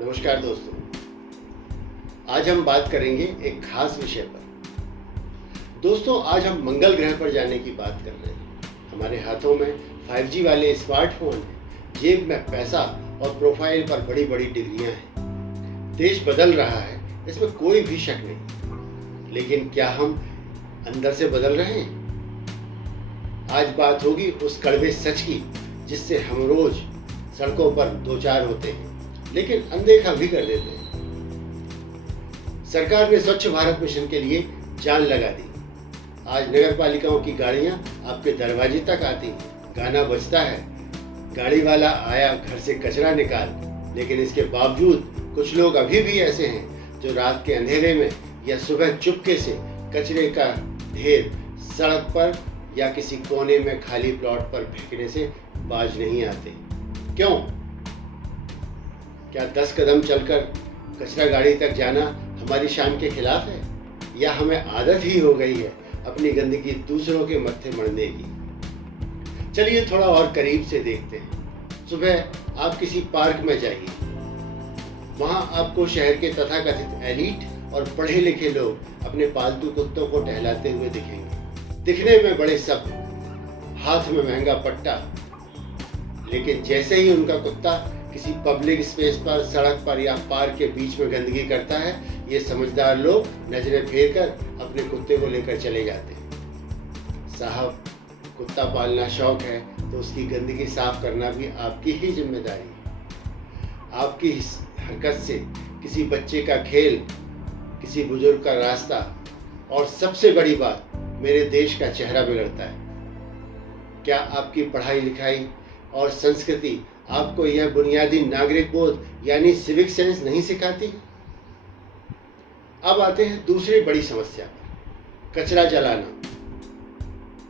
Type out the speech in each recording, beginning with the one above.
नमस्कार दोस्तों, आज हम बात करेंगे एक खास विषय पर। दोस्तों, आज हम मंगल ग्रह पर जाने की बात कर रहे हैं। हमारे हाथों में 5G वाले स्मार्टफोन हैं, जेब में पैसा और प्रोफाइल पर बड़ी बड़ी डिग्रियां हैं। देश बदल रहा है, इसमें कोई भी शक नहीं, लेकिन क्या हम अंदर से बदल रहे हैं? आज बात होगी उस कड़वे सच की जिससे हम रोज सड़कों पर दो चार होते हैं, लेकिन अनदेखा भी कर देते हैं। सरकार ने स्वच्छ भारत मिशन के लिए जान लगा दी। आज नगर पालिकाओं की गाड़ियां आपके दरवाजे तक आती हैं, गाना बजता है, गाड़ी वाला आया घर से कचरा निकाल। लेकिन इसके बावजूद कुछ लोग अभी भी ऐसे हैं जो रात के अंधेरे में या सुबह चुपके से कचरे का ढेर सड़क पर या किसी कोने में खाली प्लॉट पर फेंकने से बाज नहीं आते। क्यों? क्या 10 कदम चलकर कचरा गाड़ी तक जाना हमारी शान के खिलाफ है, या हमें आदत ही हो गई है अपनी गंदगी दूसरों के मत्थे मढ़ने की? चलिए थोड़ा और करीब से देखते हैं। सुबह आप किसी पार्क में जाइए, वहां आपको शहर के तथाकथित एलीट और पढ़े लिखे लोग अपने पालतू कुत्तों को टहलाते हुए दिखेंगे। दिखने में बड़े सभ्य, हाथ में महंगा पट्टा, लेकिन जैसे ही उनका कुत्ता किसी पब्लिक स्पेस पर, सड़क पर या पार्क के बीच में गंदगी करता है, ये समझदार लोग नजरें फेर कर अपने कुत्ते को लेकर चले जाते हैं। साहब, कुत्ता पालना शौक है तो उसकी गंदगी साफ करना भी आपकी ही जिम्मेदारी है। आपकी इस हरकत से किसी बच्चे का खेल, किसी बुजुर्ग का रास्ता और सबसे बड़ी बात, मेरे देश का चेहरा बिगड़ता है। क्या आपकी पढ़ाई लिखाई और संस्कृति आपको यह बुनियादी नागरिक बोध यानी सिविक सेंस नहीं सिखाती? अब आते हैं दूसरी बड़ी समस्या पर, कचरा जलाना।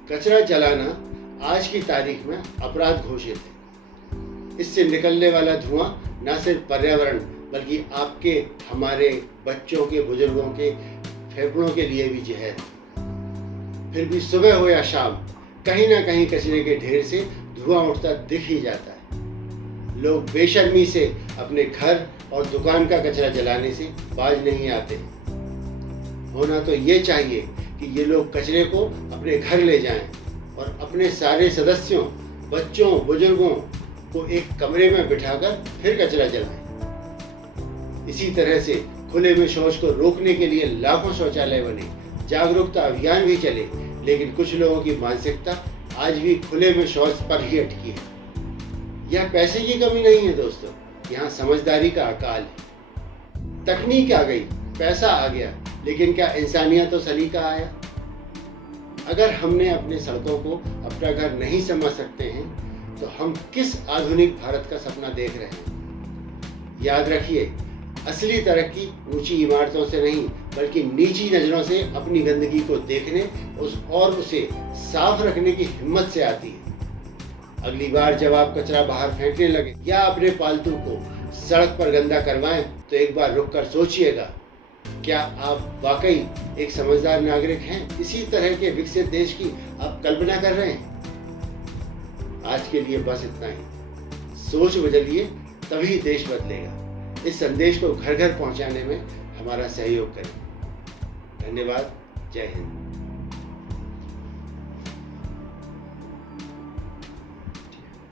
कचरा जलाना आज की तारीख में अपराध घोषित है। इससे निकलने वाला धुआं न सिर्फ पर्यावरण बल्कि आपके, हमारे, बच्चों के, बुजुर्गों के फेफड़ों के लिए भी जहर है। फिर भी सुबह हो या शाम कहीं ना कहीं कचरे के ढेर से धुआं उठता दिख ही जाता है। लोग बेशर्मी से अपने घर और दुकान का कचरा जलाने से बाज नहीं आते। होना तो ये चाहिए कि ये लोग कचरे को अपने घर ले जाएं और अपने सारे सदस्यों, बच्चों, बुजुर्गों को एक कमरे में बिठाकर फिर कचरा जलाएं। इसी तरह से खुले में शौच को रोकने के लिए लाखों शौचालय बने, जागरूकता अभियान भी चले, लेकिन कुछ लोगों की मानसिकता आज भी खुले में शौच पर ही अटकी है। यह पैसे की कमी नहीं है दोस्तों, यहाँ समझदारी का अकाल है। तकनीक आ गई, पैसा आ गया, लेकिन क्या इंसानियत और सलीका आया? अगर हमने अपने सड़कों को अपना घर नहीं समझ सकते हैं तो हम किस आधुनिक भारत का सपना देख रहे हैं? याद रखिए, असली तरक्की ऊंची इमारतों से नहीं बल्कि नीची नजरों से अपनी गंदगी को देखने और उसे साफ रखने की हिम्मत से आती है। अगली बार जब आप कचरा बाहर फेंकने लगे या अपने पालतू को सड़क पर गंदा करवाएं तो एक बार रुककर सोचिएगा, क्या आप वाकई एक समझदार नागरिक हैं? इसी तरह के विकसित देश की आप कल्पना कर रहे हैं? आज के लिए बस इतना ही। सोच बदलिए, तभी देश बदलेगा। इस संदेश को घर घर पहुंचाने में हमारा सहयोग करें। धन्यवाद। जय हिंद।